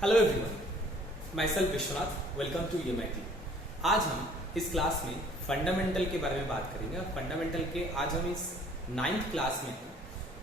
Hello everyone, myself Vishwanath, welcome to UMIT. आज हम इस क्लास में फंडामेंटल के बारे में बात करेंगे और फंडामेंटल के आज हम इस 9th क्लास में हैं,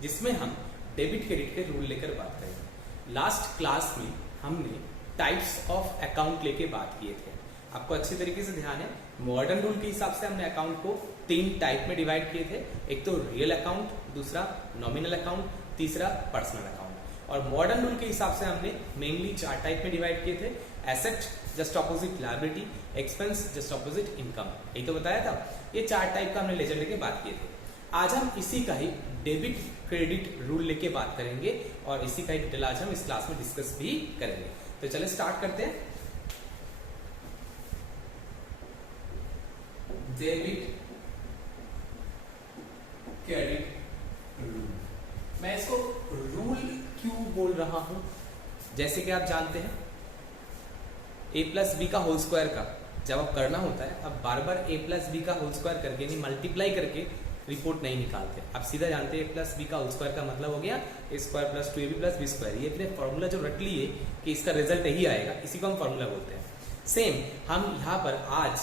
जिसमें हम डेबिट क्रेडिट के रूल लेकर बात करेंगे। लास्ट क्लास में हमने टाइप्स ऑफ अकाउंट लेके बात किए थे। आपको अच्छे तरीके से ध्यान है, मॉडर्न रूल के हिसाब से हमने अकाउंट को 3 टाइप में डिवाइड किए थे। एक तो रियल अकाउंट, दूसरा नॉमिनल अकाउंट, तीसरा पर्सनल अकाउंट। और मॉडर्न रूल के हिसाब से हमने मेनली 4 टाइप में डिवाइड किए थे। Asset just opposite liability, expense just opposite income, यही तो बताया था। ये 4 टाइप का हमने लेजर लेके बात किए थे। आज हम इसी का ही डेबिट क्रेडिट रूल लेके बात करेंगे और इसी का ही डिटेल आज हम इस क्लास में डिस्कस भी करेंगे। तो चलिए स्टार्ट करते हैं। डेबिट क्रेडिट रूल, मैं इसको रूल क्यों बोल रहा हूं? जैसे कि आप जानते हैं a+b का होल स्क्वायर का जब आप करना होता है, अब बार बार a+b का होल स्क्वायर करके यानी मल्टीप्लाई करके रिपोर्ट नहीं निकालते। आप सीधा जानते हैं a+b का होल स्क्वायर का मतलब हो गया a² + 2ab + b²। ये फिर फॉर्मूला जो रट लिए कि इसका रिजल्ट यही आएगा, इसी को हम फॉर्मूला बोलते हैं। सेम हम यहाँ पर आज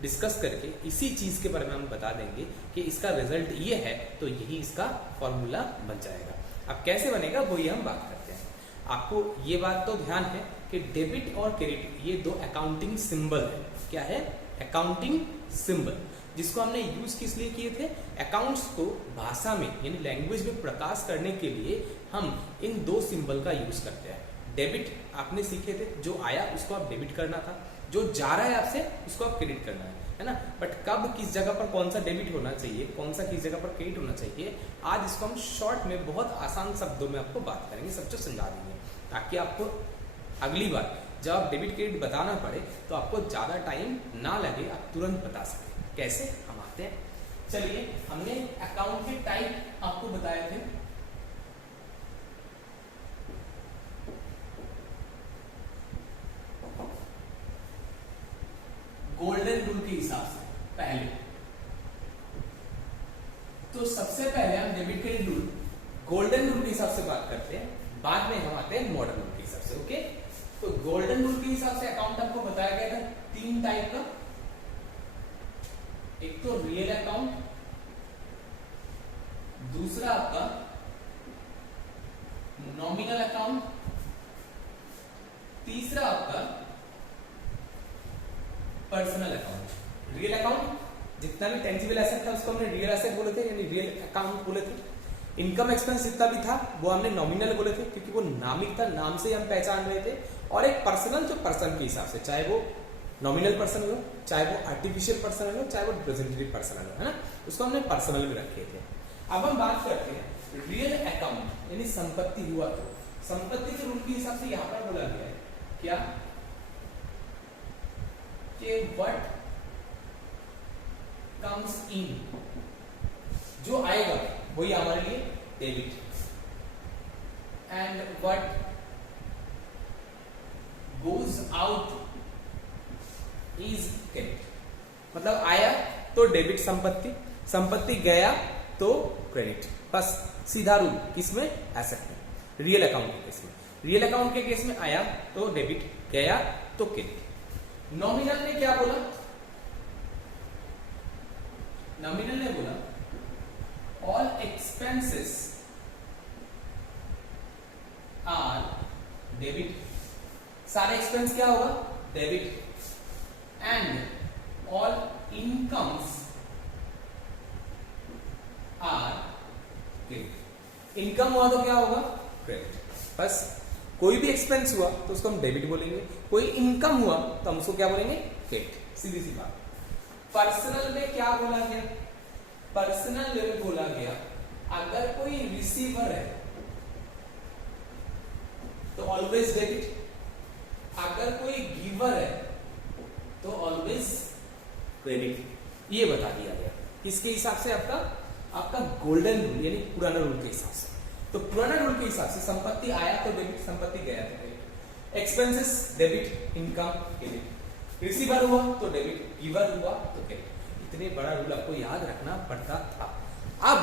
डिस्कस करके इसी चीज के बारे में हम बता देंगे कि इसका रिजल्ट ये है तो यही इसका फॉर्मूला बन जाएगा। अब कैसे बनेगा वो ये हम बात करते हैं। आपको ये बात तो ध्यान है कि डेबिट और क्रेडिट ये 2 अकाउंटिंग सिंबल है। क्या है? अकाउंटिंग सिंबल, जिसको हमने यूज किस लिए किए थे? अकाउंट्स को भाषा में यानी लैंग्वेज में प्रकाश करने के लिए हम इन 2 सिंबल का यूज करते हैं। डेबिट आपने सीखे थे, जो आया उसको आप डेबिट करना था, जो जा रहा है आपसे उसको आप क्रेडिट करना है ना। बट कब किस जगह पर कौन सा डेबिट होना चाहिए, कौन सा किस जगह पर क्रेडिट होना चाहिए, आज इसको हम शॉर्ट में बहुत आसान शब्दों में आपको बात करेंगे, सब कुछ समझा देंगे, ताकि आपको अगली बार जब आप डेबिट क्रेडिट बताना पड़े तो आपको ज्यादा टाइम ना लगे, आप तुरंत बता सके। कैसे? हम आते हैं। चलिए, हमने अकाउंट के टाइप आपको बताए थे। गोल्डन रूल के हिसाब से पहले तो सबसे पहले हम debit credit rule golden rule के हिसाब से बात करते हैं, बाद में हम आते हैं मॉडर्न रूल के हिसाब से। ओके, तो गोल्डन रूल के हिसाब से अकाउंट आपको बताया गया था 3 टाइप का। एक तो रियल अकाउंट, दूसरा आपका नॉमिनल अकाउंट, तीसरा आपका पर्सनल अकाउंट। रियल अकाउंट जितना भी टेंजिबल एसेट था उसको हमने रियल एसेट बोले थे, यानी रियल अकाउंट बोले थे। इनकम एक्सपेंस जितना भी था वो हमने नॉमिनल बोले थे, क्योंकि वो नामिक था, नाम से हम पहचान रहे थे। और एक पर्सनल, जो पर्सन के हिसाब से, चाहे वो नॉमिनल पर्सन हो, चाहे वो आर्टिफिशियल पर्सन हो, चाहे वो रिप्रेजेंटेटिव पर्सन हो, है ना, उसको हमने पर्सनल में रखे थे। अब हम बात करते हैं रियल अकाउंट, यानी संपत्ति हुआ तो संपत्ति के रूल के हिसाब से यहां पर बोला गया है क्या कि व्हाट कम्स इन, जो आएगा वही हमारे लिए debit, and what goes out is credit. मतलब आया तो डेबिट संपत्ति, संपत्ति गया तो क्रेडिट। बस सीधा रूल। किसमें? एसेट में, रियल अकाउंट के केस में। रियल अकाउंट के केस में आया तो डेबिट, गया तो क्रेडिट। नॉमिनल ने क्या बोला? नॉमिनल ने बोला ऑल एक्सपेंसेस आर डेबिट। सारे एक्सपेंस क्या होगा? Debit. And all incomes are credit. Income हुआ तो क्या होगा? क्रेडिट। बस कोई भी एक्सपेंस हुआ तो उसको हम डेबिट बोलेंगे, कोई इनकम हुआ तो हम उसको क्या बोलेंगे? क्रेडिट। सीधी सी बात। पर्सनल में क्या बोला गया? पर्सनल में बोला गया अगर कोई रिसीवर है तो ऑलवेज डेबिट, अगर कोई गिवर है तो ऑलवेज क्रेडिट। ये बता दिया गया किसके हिसाब से? आपका गोल्डन रूल, यानी पुराना रूल के हिसाब से। तो पुराना रूल के हिसाब से संपत्ति आया तो डेबिट, संपत्ति गया तो credit. Expenses debit, income credit. Receiver हुआ तो डेबिट, गिवर हुआ तो क्रेडिट। इतने बड़ा रूल आपको याद रखना पड़ता था। अब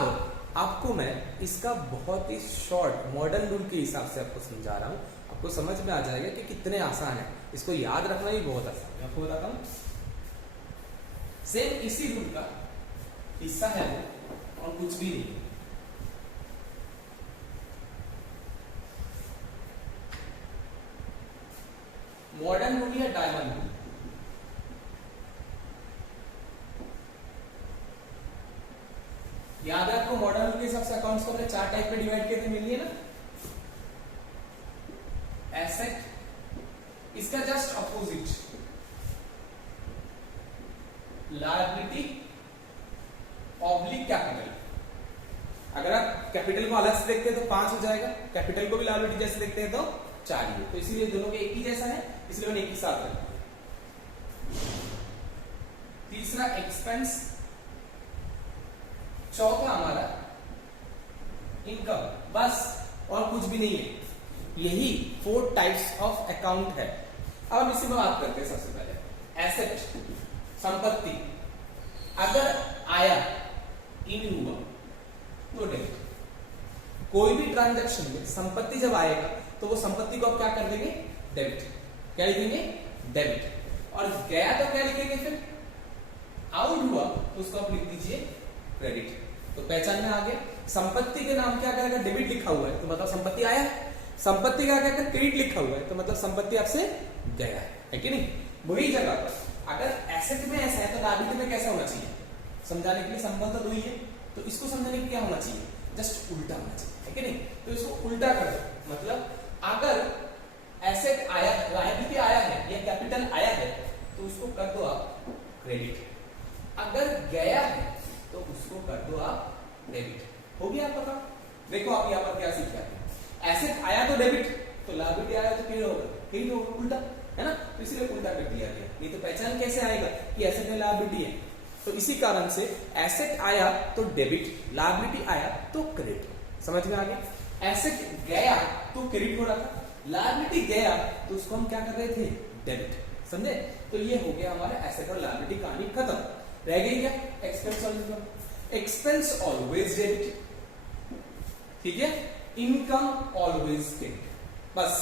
आपको मैं इसका बहुत ही शॉर्ट मॉडर्न रूल के हिसाब से आपको समझा रहा हूं। आपको आपको समझ में आ जाएगा कि कितने आसान है। इसको याद रखना ही बहुत आसान है। आपको बताता हूं, सेम इसी रूल का हिस्सा है वो, और कुछ भी नहीं। मॉडर्न रूल या डायमंड रूल, याद है आपको मॉडर्न रूल के हिसाब से अकाउंट्स को हमने 4 टाइप में डिवाइड किए थे, मिलिए ना। एसेट, इसका just opposite liability oblique capital. अगर आप कैपिटल को अलग से देखते हैं तो 5 हो जाएगा, कैपिटल को भी लायबिलिटी जैसे देखते हैं तो 4 ही है। तो इसीलिए दोनों के एक ही जैसा है, इसलिए मैंने एक ही साथ रखा। तीसरा एक्सपेंस, चौथा हमारा इनकम, बस और कुछ भी नहीं है। यही 4 टाइप्स ऑफ अकाउंट है। अब हम इसी में बात करते हैं। सबसे पहले एसेट, संपत्ति। अगर आया, इन हुआ तो डेबिट। कोई भी ट्रांजैक्शन में संपत्ति जब आएगा तो वो संपत्ति को आप क्या कर देंगे, डेबिट। क्या लिखेंगे, डेबिट। और गया तो क्या लिखेंगे, फिर आउट हुआ तो उसको आप लिख दीजिए क्रेडिट। तो पहचान में आ गया। संपत्ति के नाम क्या अगर डेबिट लिखा हुआ है तो मतलब संपत्ति आया है, संपत्ति का अगर क्रेडिट लिखा हुआ है तो मतलब संपत्ति आपसे गया है कि नहीं। वही जगह पर अगर एसेट में ऐसा है तो लायबिलिटी में कैसा होना चाहिए, समझाने के लिए संबंध तो वही है, तो इसको समझाने के लिए क्या होना चाहिए, जस्ट उल्टा होना चाहिए, है कि नहीं। तो इसको उल्टा कर दो, मतलब अगर एसेट आया, लायबिलिटी आया है या कैपिटल आया है तो उसको कर दो आप क्रेडिट। अगर गया है तो उसको कर दो आप डेबिट। हो गया आपका काम। देखो आप यहाँ पर क्या सीखा है, एसेट आया तो डेबिट, तो लायबिलिटी आया तो क्रेडिट होगा, क्रेडिट होगा, उल्टा है ना। तो इसलिए उल्टा कर दिया गया। नहीं तो पहचान कैसे आएगा कि एसेट में लायबिलिटी है। तो इसी कारण से एसेट आया तो डेबिट, लायबिलिटी आया तो क्रेडिट। समझ में आ गया। एसेट गया तो क्रेडिट हो रहा था, लायबिलिटी गया तो उसको हम क्या कर रहे थे, डेबिट। समझे। तो ये हो गया हमारा एसेट और लायबिलिटी कहानी खत्म। रह गई क्या, एक्सपेंस और इनकम। एक्सपेंस ऑलवेज डेबिट, ठीक है। Income always credit. बस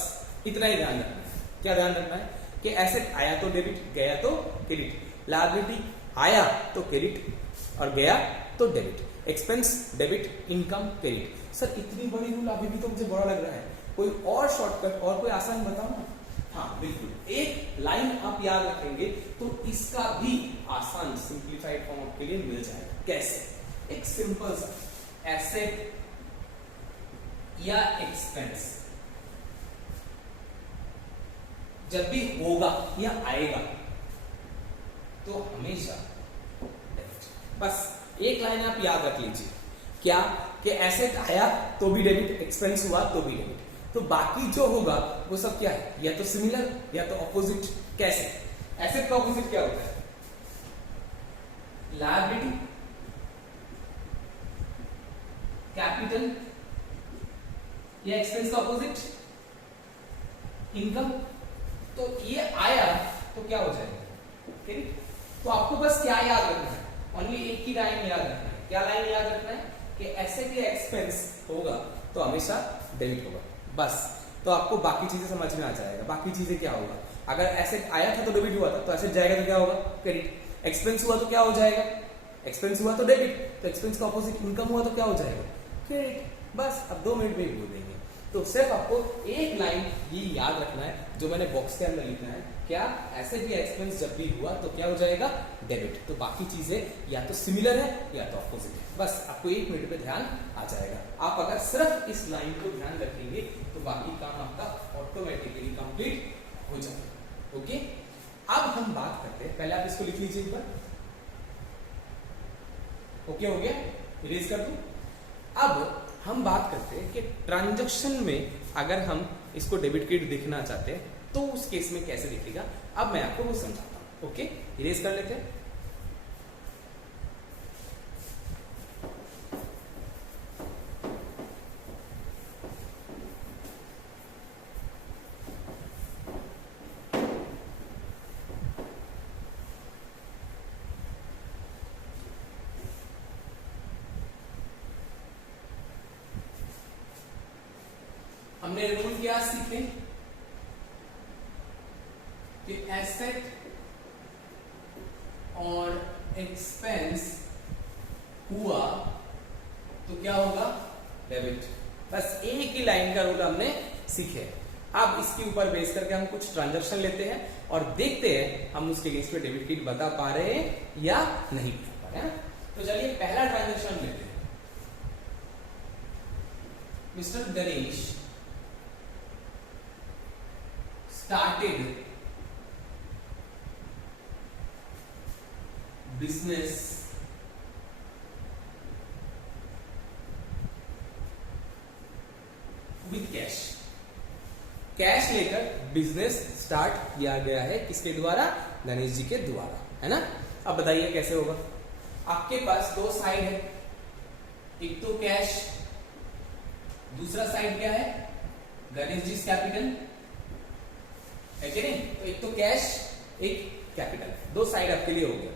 इतना ही ध्यान रखना है। क्या ध्यान रखना है कि एसेट आया तो डेबिट, गया तो क्रेडिट। लायबिलिटी आया तो क्रेडिट और गया तो debit. Expense debit, income credit. Sir इतनी बड़ी रूल अभी भी तो मुझे बड़ा लग रहा है, कोई और शॉर्टकट और कोई आसान बताओ ना। हाँ बिल्कुल, एक लाइन आप याद रखेंगे तो इसका भी आसान सिंप्लीफाइड फॉर्म आपके लिए मिल जाएगा। कैसे, एक सिंपल सा, एसेट या एक्सपेंस जब भी होगा या आएगा तो हमेशा डेबिट। बस एक लाइन आप याद रख लीजिए, क्या कि एसेट आया तो भी डेबिट, एक्सपेंस हुआ तो भी डेबिट। तो बाकी जो होगा वो सब क्या है, या तो सिमिलर या तो ऑपोजिट। कैसे, एसेट का ऑपोजिट क्या होता है, लायबिलिटी, कैपिटल, या एक्सपेंस का ऑपोजिट इनकम। तो ये आया तो क्या हो जाएगा, ठीक। तो आपको बस क्या याद रखना है, ओनली एक ही लाइन याद रखना है। क्या लाइन याद रखना है कि एसेट या एक्सपेंस होगा तो हमेशा डेबिट होगा, बस। तो आपको बाकी चीजें समझ में आ जाएगा। बाकी चीजें क्या होगा, अगर एसेट आया था तो डेबिट हुआ था तो एसेट जाएगा तो क्या होगा, क्रेडिट। एक्सपेंस हुआ तो क्या हो जाएगा, एक्सपेंस हुआ तो डेबिट। तो एक्सपेंस का ऑपोजिट इनकम हुआ तो क्या हो जाएगा, क्रेडिट। बस अब 2 मिनट में ही बोल देंगे। तो सिर्फ आपको एक लाइन ये याद रखना है जो मैंने बॉक्स के अंदर लिखना है, क्या एसेट या एक्सपेंस जब भी हुआ तो क्या हो जाएगा, डेबिट। तो बाकी चीजें या तो सिमिलर है या तो ऑपोजिट है। बस आपको 1 मिनट में ध्यान आ जाएगा। आप अगर सिर्फ इस लाइन को ध्यान रखेंगे तो बाकी काम आपका ऑटोमेटिकली कंप्लीट हो जाएगा। ओके, अब हम बात करते हैं, पहले आप इसको लिख लीजिए एक बार। ओके हो गया, इरेज कर दूं। अब हम बात करते हैं कि ट्रांजैक्शन में अगर हम इसको डेबिट क्रेडिट देखना चाहते हैं तो उस केस में कैसे दिखेगा, अब मैं आपको वो समझाता हूं। ओके, इरेज कर लेते हैं। हमने रूल क्या सीखे, कि एसेट और एक्सपेंस हुआ तो क्या होगा, डेबिट। बस एक ही लाइन का रूल हमने सीखे। अब इसके ऊपर बेस करके हम कुछ ट्रांजैक्शन लेते हैं और देखते हैं हम उसके अगेंस्ट में डेबिट क्रेडिट बता पा रहे हैं या नहीं बता पा रहे हैं। तो चलिए पहला ट्रांजैक्शन लेते हैं। Mister Ganesh started business with cash. Cash लेकर बिजनेस स्टार्ट किया गया है, किसके द्वारा, गणेश जी के द्वारा, है ना। अब बताइए कैसे होगा। आपके पास दो साइड है, एक तो कैश, दूसरा साइड क्या है, गणेश जी कैपिटल, है कि नहीं। तो एक तो कैश, एक कैपिटल, दो साइड आपके लिए हो गया।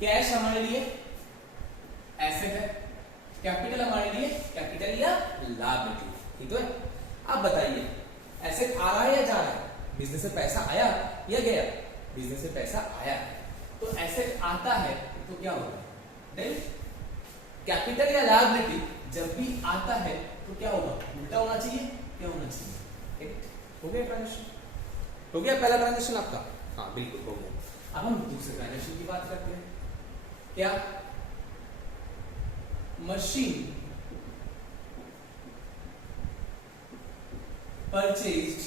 कैश हमारे लिए एसेट है, कैपिटल हमारे लिए कैपिटल या लायबिलिटी, ठीक है। अब बताइए एसेट आ रहा है या जा रहा है, बिजनेस से पैसा आया या गया, बिजनेस से पैसा आया है। तो एसेट आता है तो क्या होगा, डेबिट। कैपिटल या लायबिलिटी जब भी आता है तो क्या होगा, उल्टा होना चाहिए, क्या होना चाहिए, डेबिट। हो गया ट्रांजैक्शन, हो गया पहला ट्रांजैक्शन आपका, हाँ बिल्कुल हो गया। अब हम दूसरे ट्रांजैक्शन की बात करते हैं। क्या, machine purchased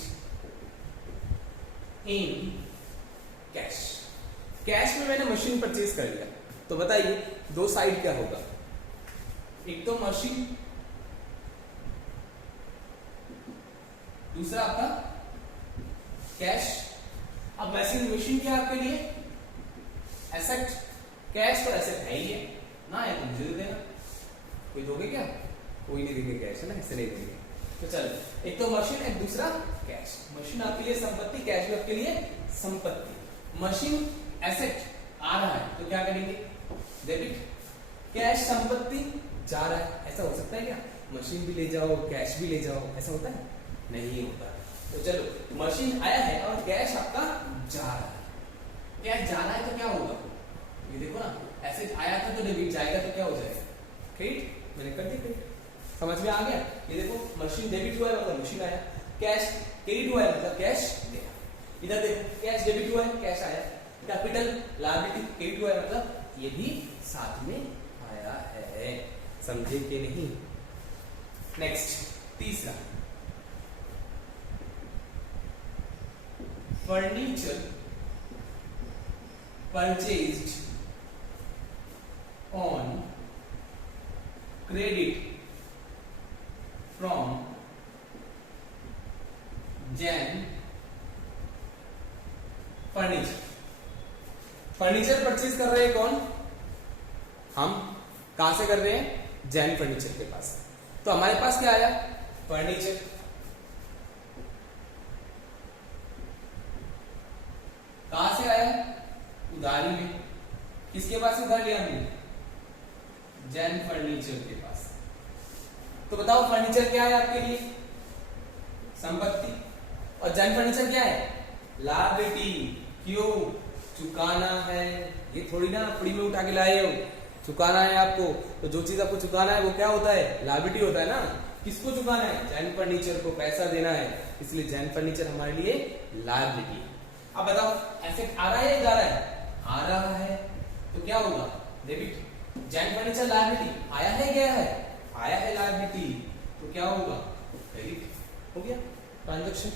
in cash. Cash में मैंने मशीन परचेज कर लिया, तो बताइए दो साइड क्या होगा, एक तो मशीन, दूसरा आपका कैश। अब मशीन क्या आपके लिए, एसेट। कैश तो एसेट है ही है ना, है तो मुझे दे देना, कोई दोगे क्या, कोई नहीं देंगे कैश, है ना, ऐसे नहीं देंगे। तो चलो एक तो मशीन, एक दूसरा कैश। मशीन आपके लिए संपत्ति, कैश भी आपके लिए संपत्ति। मशीन एसेट आ रहा है तो क्या करेंगे, डेबिट। कैश संपत्ति जा रहा है, ऐसा हो सकता है क्या, मशीन भी ले जाओ कैश भी ले जाओ, ऐसा होता है, नहीं होता। तो चलो मशीन आया है और कैश आपका जा रहा है। कैश जा रहा है तो क्या होगा, ये देखो ना, एसेट आया था तो डेबिट, जाएगा तो क्या हो जाएगा, क्रेडिट। मैंने कर दी क्रेडिट, समझ में आ गया। ये देखो मशीन डेबिट हुआ है मतलब मशीन आया, कैश क्रेडिट हुआ है मतलब कैश गया। इधर देखो कैश डेबिट हुआ है, कैश आया, कैपिटल लायबिलिटी क्रेडिट हुआ है मतलब ये भी साथ में आया है, समझे कि नहीं। नेक्स्ट तीसरा, furniture purchased on credit from Jain furniture. Furniture purchase कर रहे हैं कौन, हम। कहां से कर रहे हैं, जैन फर्नीचर के पास। तो हमारे पास क्या आया, फर्नीचर। कहां से आया, उधारी में। किसके पास से उधार लिया हमने, जैन फर्नीचर के पास। तो बताओ फर्नीचर क्या है आपके लिए, संपत्ति, और जैन फर्नीचर क्या है, लायबिलिटी। क्यों, चुकाना है, ये थोड़ी ना पड़ी में उठा के लाए हो, चुकाना है आपको। तो जो चीज आपको चुकाना है वो क्या होता है, लायबिलिटी होता है ना। किसको चुकाना है, जैन फर्नीचर को पैसा देना है, इसलिए जैन फर्नीचर हमारे लिए लायबिलिटी। अब बताओ एसेट आ रहा है या जा रहा है, आ रहा है तो क्या होगा, डेबिट। जैन फर्नीचर लायबिलिटी आया है, गया है, आया है लायबिलिटी, तो क्या होगा, डेबिट। हो गया ट्रांजैक्शन,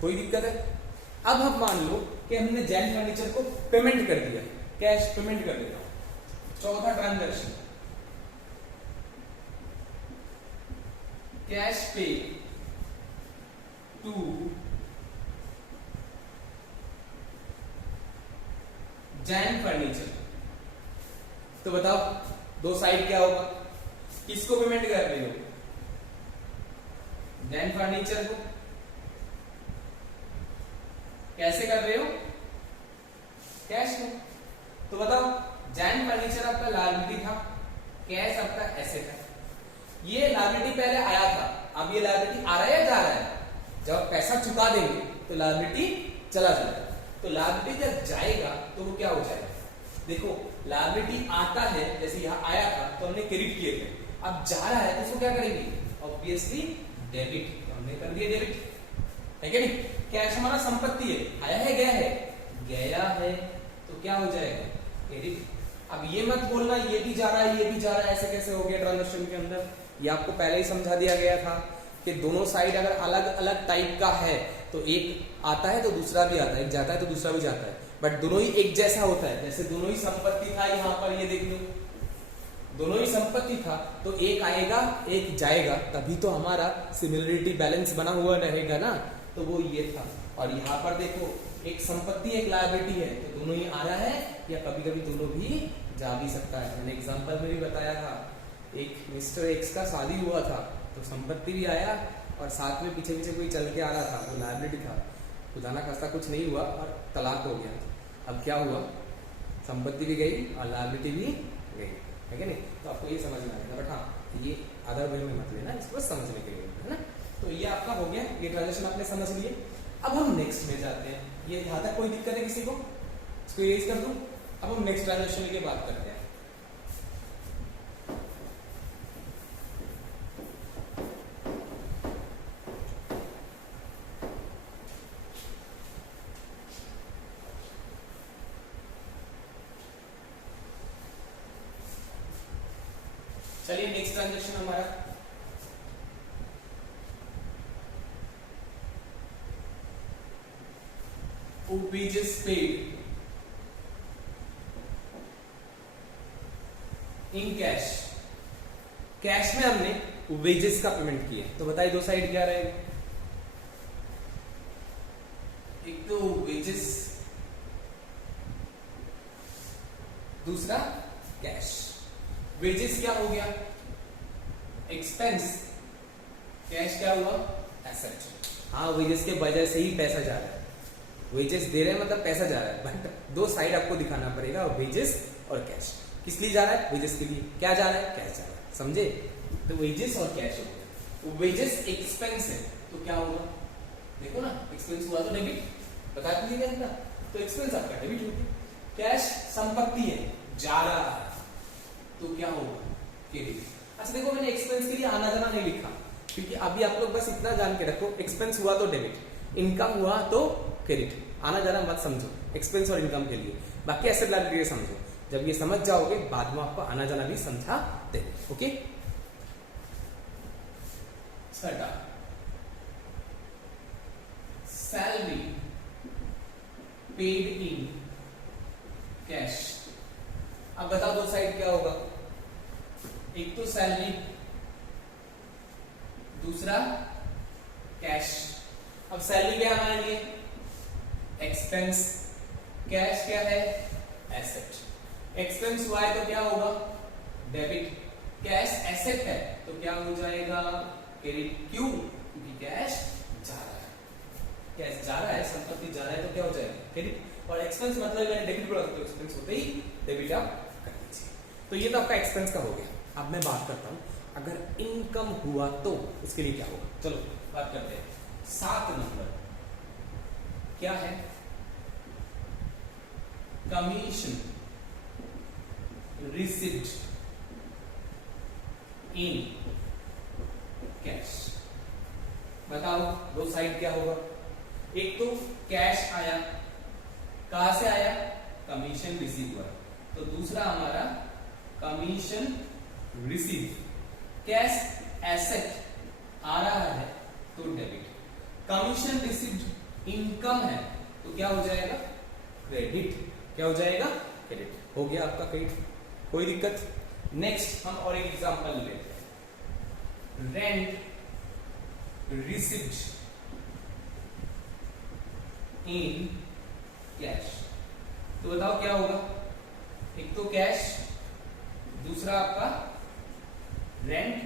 कोई दिक्कत है। अब हम मान लो कि हमने जैन फर्नीचर को पेमेंट कर दिया, कैश पेमेंट कर देता हूं। चौथा ट्रांजैक्शन, कैश पे टू जैन फर्नीचर। तो बताओ दो साइड क्या होगा, किसको पेमेंट कर रहे हो, जैन फर्नीचर को। कैसे कर रहे हो, कैश में। तो बताओ जैन फर्नीचर आपका लायबिलिटी था, कैश आपका एसेट है। ये लायबिलिटी पहले आया था, अब ये लायबिलिटी आ रहा है या जा रहा है, जब पैसा चुका देंगे तो लायबिलिटी चला जाएगा। तो लायबिलिटी जब जाएगा तो वो क्या हो जाएगा, देखो लायबिलिटी आता है, जैसे यहाँ आया था तो हमने क्रेडिट किए थे, अब जा रहा है तो उसको क्या करेंगे, ऑब्वियसली डेबिट, तो हमने कर दिया डेबिट, है क्या नहीं। कैश हमारा संपत्ति है, आया है गया है तो क्या हो जाएगा, क्रेडिट। अब ये मत बोलना ये भी जा रहा है ये भी जा रहा है, ऐसे कैसे हो गया ट्रांजैक्शन के अंदर, ये आपको पहले ही समझा दिया गया था कि दोनों साइड अगर अलग अलग टाइप का है तो एक आता है तो दूसरा भी आता है, एक जाता है तो दूसरा भी जाता है, बट दोनों ही एक जैसा होता है। जैसे दोनों ही संपत्ति था, यहाँ पर ये देख लो दोनों ही संपत्ति था, तो एक आएगा एक जाएगा, तभी तो हमारा सिमिलरिटी बैलेंस बना हुआ रहेगा ना, तो वो ये था। और यहाँ पर देखो एक संपत्ति एक लायबिलिटी है, तो दोनों ही आ रहा है या कभी कभी दोनों भी जा भी सकता है। मैंने एग्जांपल में भी बताया था, एक मिस्टर एक्स का शादी हुआ था तो संपत्ति भी आया और साथ में पीछे पीछे कोई चल के आ रहा था, वो लायबिलिटी था, खुदाना खास्ता कुछ नहीं हुआ और तलाक हो गया। अब क्या हुआ, संपत्ति भी गई और लायबिलिटी भी गई, है क्या नहीं। तो आपको ये समझ में आएगा, बट हाँ ये अदर वे में मत लेना, इसको बस समझने के लिए, है ना। तो ये आपका हो गया, ये ट्रांजेक्शन आपने समझ लिए। अब हम नेक्स्ट में जाते हैं, ये यहाँ तक कोई दिक्कत है किसी को, इसको इरेज कर दूं। अब हम नेक्स्ट ट्रांजेक्शन की बात करते हैं। चलिए नेक्स्ट ट्रांजेक्शन हमारा wages paid in cash. Cash में हमने वेजेस का पेमेंट किया, तो बताइए दो साइड क्या रहेगा, एक तो वेजेस दूसरा कैश। वेजेस क्या हो गया, एक्सपेंस, कैश क्या हुआ, एसेट। हाँ वेजेस के वजह से ही पैसा जा रहा है, वेजेस दे रहे हैं मतलब पैसा जा रहा है, बट दो साइड आपको दिखाना पड़ेगा, वेजेस और कैश। किस लिए जा रहा है, वेजेस के लिए। क्या जा रहा है, कैश जा रहा है, समझे। तो वेजेस और कैश हो गया। वेजेस एक्सपेंस है तो क्या होगा, देखो ना एक्सपेंस हुआ तो डेबिट, बता दीजिएगा ना, तो एक्सपेंस आपका डेबिट हो गया। कैश संपत्ति है, जा रहा है तो क्या होगा, क्रेडिट। अच्छा देखो मैंने एक्सपेंस के लिए आना जाना नहीं लिखा, क्योंकि अभी आप लोग बस इतना जान के रखो, एक्सपेंस हुआ तो डेबिट, इनकम हुआ तो क्रेडिट, आना जाना मत समझो एक्सपेंस और इनकम के लिए, बाकी एसेट लायबिलिटी समझो। जब ये समझ जाओगे बाद में आपको आना जाना भी समझा देंगे, ओके। छठा, सैलरी पेड इन कैश। अब बताओ दो साइड क्या होगा, एक तो सैलरी दूसरा कैश। अब सैलरी क्या है हमारे लिए, एक्सपेंस, कैश क्या है, एसेट। एक्सपेंस हुआ है तो क्या होगा, डेबिट। कैश एसेट है तो क्या हो जाएगा, क्रेडिट। क्यों, क्योंकि कैश जा रहा है, कैश जा रहा है, संपत्ति जा रहा है तो क्या हो जाएगा, क्रेडिट। और एक्सपेंस मतलब मैंने डेबिट बोला तो एक्सपेंस होते ही डेबिट आप कर दीजिए। तो ये तो आपका एक्सपेंस का हो गया। अब मैं बात करता हूं अगर इनकम हुआ तो उसके लिए क्या होगा, चलो बात करते हैं। 7 नंबर क्या है, कमीशन रिसीव्ड इन कैश। बताओ दो साइड क्या होगा, एक तो कैश आया, कहां से आया, कमीशन रिसीव हुआ, तो दूसरा हमारा कमीशन रिसीव। कैश एसेट आ रहा है तो डेबिट, कमीशन रिसीव्ड इनकम है तो क्या हो जाएगा, क्रेडिट। क्या हो जाएगा, क्रेडिट। हो गया आपका क्रेडिट, कोई दिक्कत। नेक्स्ट हम और एक एग्जांपल लेते हैं, रेंट रिसीव्ड इन कैश। तो बताओ क्या होगा, एक तो कैश, दूसरा आपका रेंट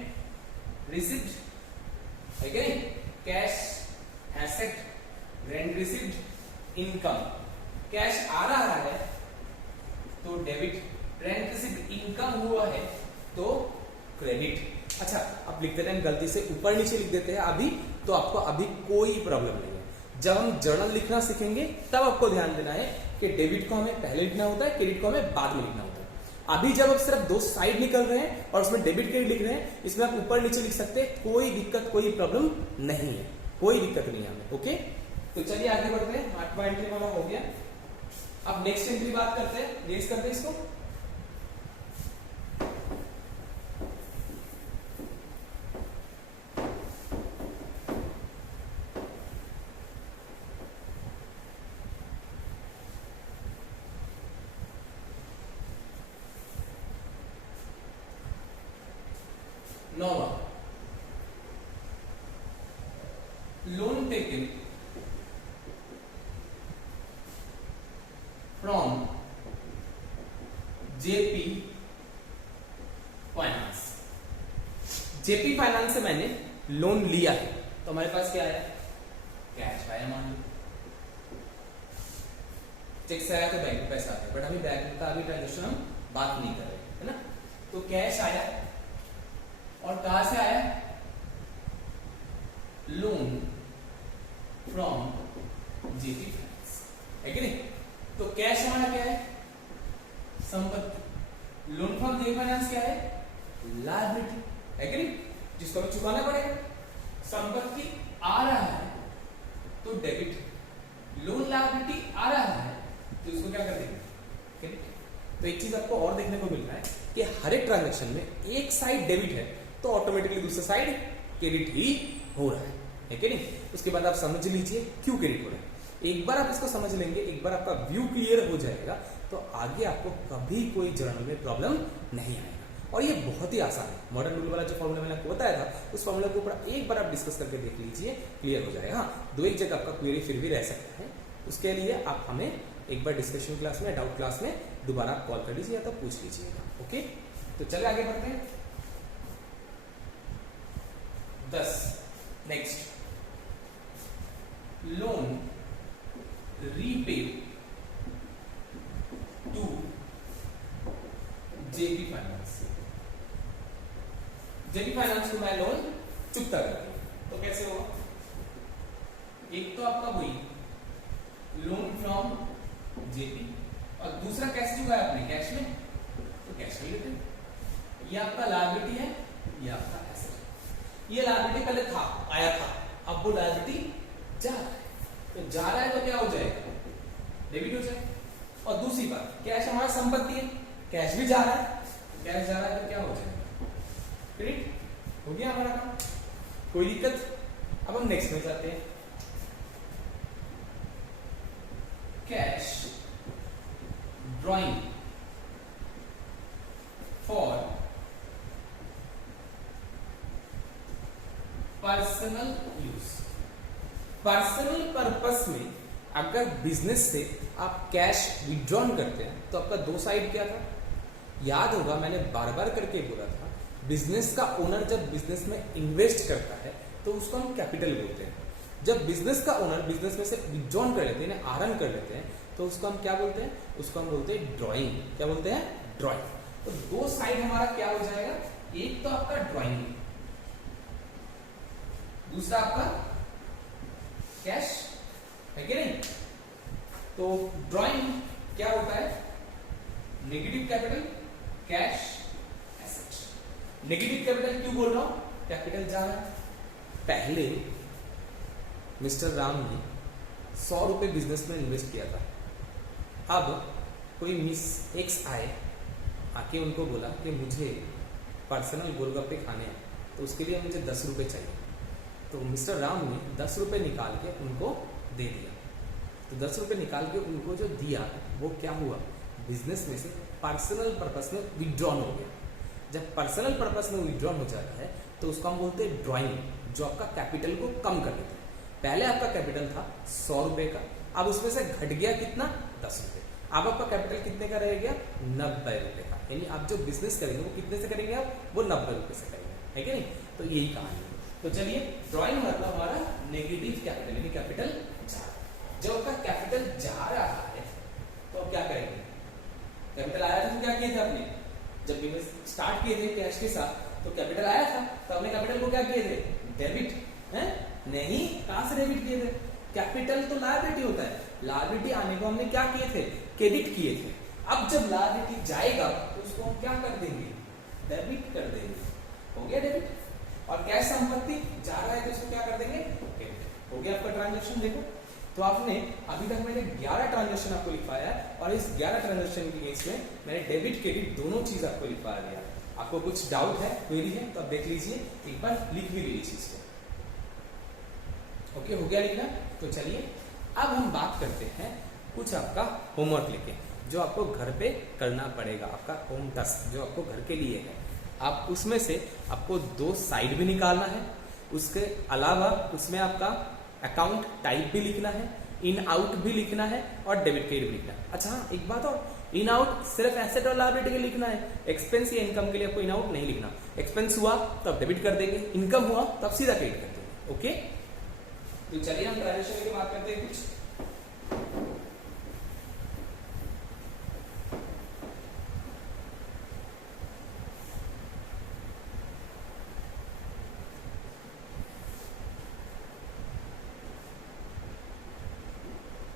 रिसीव्ड, है क्या नहीं, cash asset, rent received, income. Cash आ रहा है तो डेबिट, रेंट रिसीव्ड इनकम हुआ है तो क्रेडिट। अच्छा अब लिख देते हैं, गलती से ऊपर नीचे लिख देते हैं अभी, तो आपको अभी कोई प्रॉब्लम नहीं है। जब हम जर्नल लिखना सीखेंगे तब आपको ध्यान देना है कि डेबिट को हमें पहले लिखना होता है, क्रेडिट को हमें बाद में लिखना होता है। अभी जब आप सिर्फ दो साइड निकल रहे हैं और उसमें डेबिट क्रेडिट लिख रहे हैं, इसमें आप ऊपर नीचे लिख सकते हैं, कोई दिक्कत कोई प्रॉब्लम नहीं है, कोई दिक्कत नहीं है हमें। ओके, तो चलिए आगे बढ़ते हैं। 8वां एंट्री वाला हो गया। अब नेक्स्ट एंट्री बात करते हैं, रेज करते हैं इसको। नौवा, loan taken from JP finance. JP finance से मैंने लोन लिया है, तो हमारे पास क्या आया? कैश आया। मान लो चेक से आया तो बैंक में पैसा आता है, बट अभी बैंक का अभी ट्रांजेक्शन हम बात नहीं कर रहे, है ना। तो कैश आया और कहां से आया? लोन फ्रॉम जेपी फाइनेंस, है कि नहीं। तो कैश हमारा क्या है? संपत्ति। लोन फ्रॉम जेपी फाइनेंस क्या है? लायबिलिटी, है कि नहीं, जिसको हमें चुकाना पड़ेगा। संपत्ति आ रहा है तो डेबिट, लोन लायबिलिटी आ रहा है तो इसको क्या कर देंगे? तो एक चीज आपको और देखने को मिल रहा है कि हर एक ट्रांजेक्शन में एक साइड डेबिट है तो ऑटोमेटिकली दूसरा साइड क्रेडिट ही हो रहा है कि नहीं। उसके बाद आप समझ लीजिए क्यों क्रेडिट हो रहा है। एक बार आप इसको समझ लेंगे, एक बार आपका व्यू क्लियर हो जाएगा, तो आगे आपको कभी कोई जर्नल में प्रॉब्लम नहीं आएगा। और ये बहुत ही आसान है। मॉडर्न रूल वाला जो फॉर्मूला मैंने आपको बताया था, उस फॉर्मूला के ऊपर एक बार आप डिस्कस करके देख लीजिए, क्लियर हो जाएगा। हाँ, दो एक जगह आपका क्वेरी फिर भी रह सकता है, उसके लिए आप हमें एक बार डिस्कशन क्लास में, डाउट क्लास में दोबारा आप कॉल कर लीजिए या तो पूछ लीजिएगा। ओके, तो चलिए आगे बढ़ते हैं। 10 next, loan repaid to JP finance. JP finance को मैं लोन चुकता करती हूं, तो कैसे होगा? एक तो आपका वही लोन फ्रॉम जेपी और दूसरा कैश चुका है आपने कैश में, तो कैश में लेते हैं। ये आपका लायबिलिटी है, ये आपका एसेट। ये लायबिलिटी पहले था, आया था, अब वो लायबिलिटी जा रहा है, तो जा रहा है तो क्या हो जाएगा? डेबिट हो जाएगा। और दूसरी बात, कैश हमारा संपत्ति है, कैश भी जा रहा है, कैश जा रहा है तो क्या हो जाएगा? क्रेडिट हो गया हमारा काम, कोई दिक्कत। अब हम नेक्स्ट में जाते हैं। Cash drawing for personal use. Personal purpose में अगर बिजनेस से आप कैश विड्रॉन करते हैं तो आपका दो साइड क्या था? याद होगा मैंने बार बार करके बोला था, बिजनेस का ओनर जब बिजनेस में इन्वेस्ट करता है तो उसको हम कैपिटल बोलते हैं। जब बिजनेस का ओनर बिजनेस में से विड्रॉन कर लेते हैं, आहरण कर लेते हैं, तो उसको हम क्या बोलते हैं? उसको हम बोलते हैं ड्राइंग। क्या बोलते हैं? ड्राइंग। तो दो साइड हमारा क्या हो जाएगा? एक तो आपका ड्राइंग, दूसरा आपका कैश, है कि नहीं। तो ड्राइंग क्या होता है? Negative capital, cash, asset. Negative capital क्यों बोल रहा हूं? कैपिटल जा रहा है। पहले मिस्टर राम ने 100 रुपए बिजनेस में इन्वेस्ट किया था। अब कोई मिस एक्स आए, आके उनको बोला कि मुझे पर्सनल गोलगप्पे खाने हैं, तो उसके लिए मुझे 10 रुपए चाहिए। तो मिस्टर राम ने 10 रुपए निकाल के उनको दे दिया। तो 10 रुपए निकाल के उनको जो दिया वो क्या हुआ? बिजनेस में से पर्सनल पर्पस में विड्रॉन हो गया। जब पर्सनल पर्पस में विड्रॉन हो जाता है तो उसको हम बोलते हैं ड्राइंग, जो आपका कैपिटल को कम कर देता है। पहले आपका कैपिटल था 100 रुपए का, अब उसमें से घट गया कितना? 10 रुपए। अब आपका कैपिटल कितने का रह गया? 90 रुपए का। यानी आप जो बिजनेस करेंगे वो कितने से करेंगे? आप वो 90 रुपए से करेंगे, है कि नहीं। तो यही कहानी है। तो चलिए, ड्राइंग मतलब हमारा नेगेटिव कैपिटल, यानी कैपिटल जा रहा है। जब आपका कैपिटल जा रहा है तो आप क्या करेंगे? कैपिटल आया था तो क्या किए थे आपने? जब बिजनेस स्टार्ट किए थे कैश के साथ तो कैपिटल आया था, तो आपने कैपिटल को क्या किए थे? डेबिट है नहीं, कहां से डेबिट किए थे? कैपिटल तो लायबिलिटी होता है, लायबिलिटी आने को हमने क्या किए थे, क्रेडिट किए थे। अब जब लायबिलिटी जाएगा तो उसको हम क्या कर देंगे, डेबिट कर देंगे, हो गया डेबिट। और कैश संपत्ति जा रहा है तो इसको क्या कर देंगे, क्रेडिट। हो गया आपका ट्रांजेक्शन। देखो तो आपने अभी तक मैंने 11 ट्रांजेक्शन आपको लिखवाया है और इस 11 ट्रांजेक्शन के केस में मैंने डेबिट क्रेडिट दोनों चीज आपको लिखवा दिया। आपको कुछ डाउट है, क्वेरी है तो आप देख लीजिए, एक बार लिख भी लीजिए चीज को। ओके, हो गया लिखना। तो चलिए अब हम बात करते हैं कुछ आपका होमवर्क लेके, जो आपको घर पे करना पड़ेगा, आपका होम टास्क जो आपको घर के लिए है। आप उसमें से आपको 2 साइड भी निकालना है, उसके अलावा उसमें आपका अकाउंट टाइप भी लिखना है, इन आउट भी लिखना है और डेबिट क्रेडिट भी लिखना है। अच्छा हाँ, एक बात और, इन आउट सिर्फ एसेट और लायबिलिटी के लिखना है, एक्सपेंस या इनकम के लिए आपको इन आउट नहीं लिखना। एक्सपेंस हुआ तो आप डेबिट कर देंगे, इनकम हुआ तो आप सीधा क्रेडिट कर देंगे। ओके, तो चलिए हम ट्रांजेक्शन की बात करते हैं कुछ।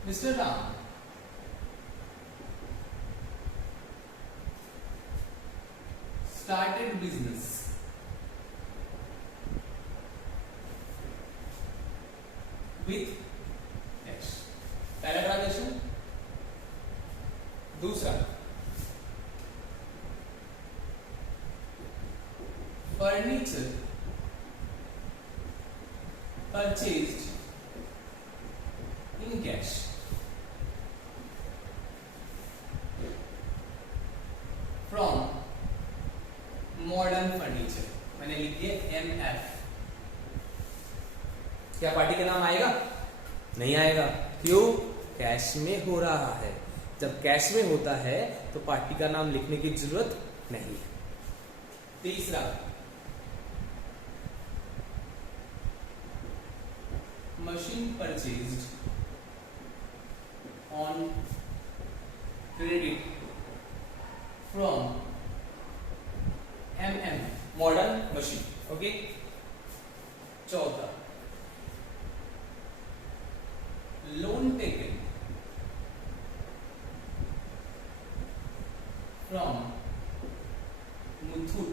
Mr. Ram, started business with cash। पहला ट्रांजेक्शन। दूसरा, furniture purchased in cash. From modern furniture, मैंने लिख दिया MF। क्या पार्टी का नाम आएगा, नहीं आएगा। क्यों, कैश में हो रहा है। जब कैश में होता है तो पार्टी का नाम लिखने की जरूरत नहीं है। तीसरा, machine purchased on credit from MM modern machine. Okay. चौथा, loan taken from Muthoot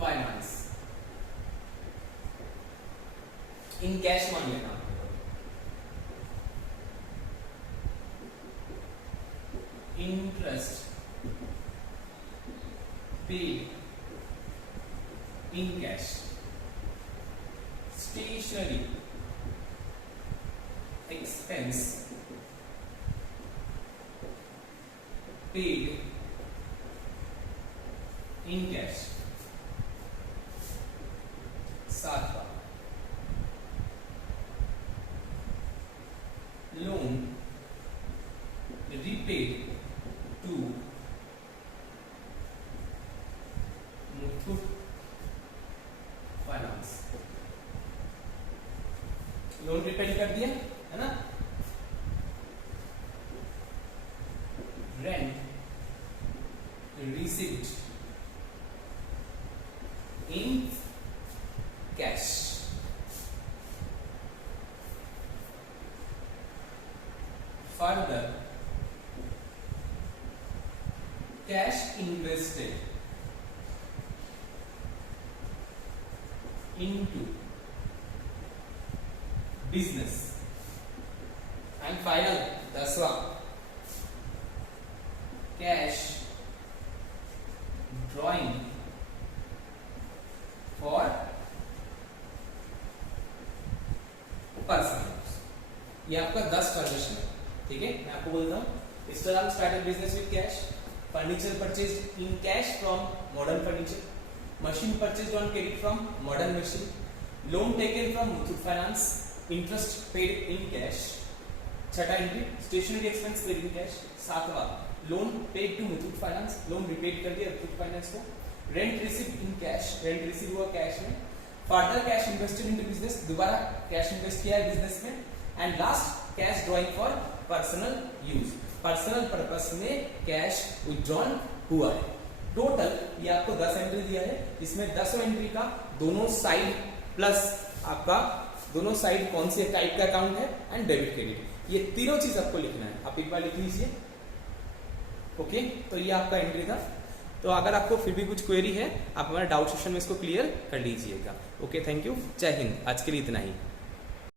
finance. In cash मान लेना। Interest paid in cash। Stationery expense paid in cash। सातवां, loan repaid to Muthoot finance. Loan repaid कर दिया है ना। Rent received in cash. Further, cash invested into business। And final 10वां, cash drawing for personal. ये आपका 10 ट्रांजेक्शन है, ठीक है। मैं आपको बोलता हूँ, Mr. Ram started business with cash, furniture purchased in cash from modern furniture, machine purchased on credit from modern machine, loan taken from Muthoot Finance, interest paid in cash। छठा entry, stationery expense paid in cash. सातवां, loan paid to Muthoot finance, loan repaid कर दिया Muthoot finance को। Rent received in cash, rent receive हुआ cash में। Further cash invested in business, दोबारा cash invest किया है बिजनेस में। And last, cash drawing for personal use, personal purpose में कैश विथड्रॉन हुआ है। टोटल ये आपको 10 एंट्री दिया है, इसमें 10 एंट्री का दोनों साइड प्लस आपका दोनों साइड कौन से टाइप का अकाउंट है एंड डेबिट क्रेडिट, ये तीनों चीज आपको लिखना है। आप एक बार लिख लीजिए। ओके, तो ये आपका एंट्री था। तो अगर आपको फिर भी कुछ क्वेरी है आप हमारे डाउट सेशन में इसको क्लियर कर लीजिएगा। ओके, थैंक यू, जय हिंद। आज के लिए इतना ही।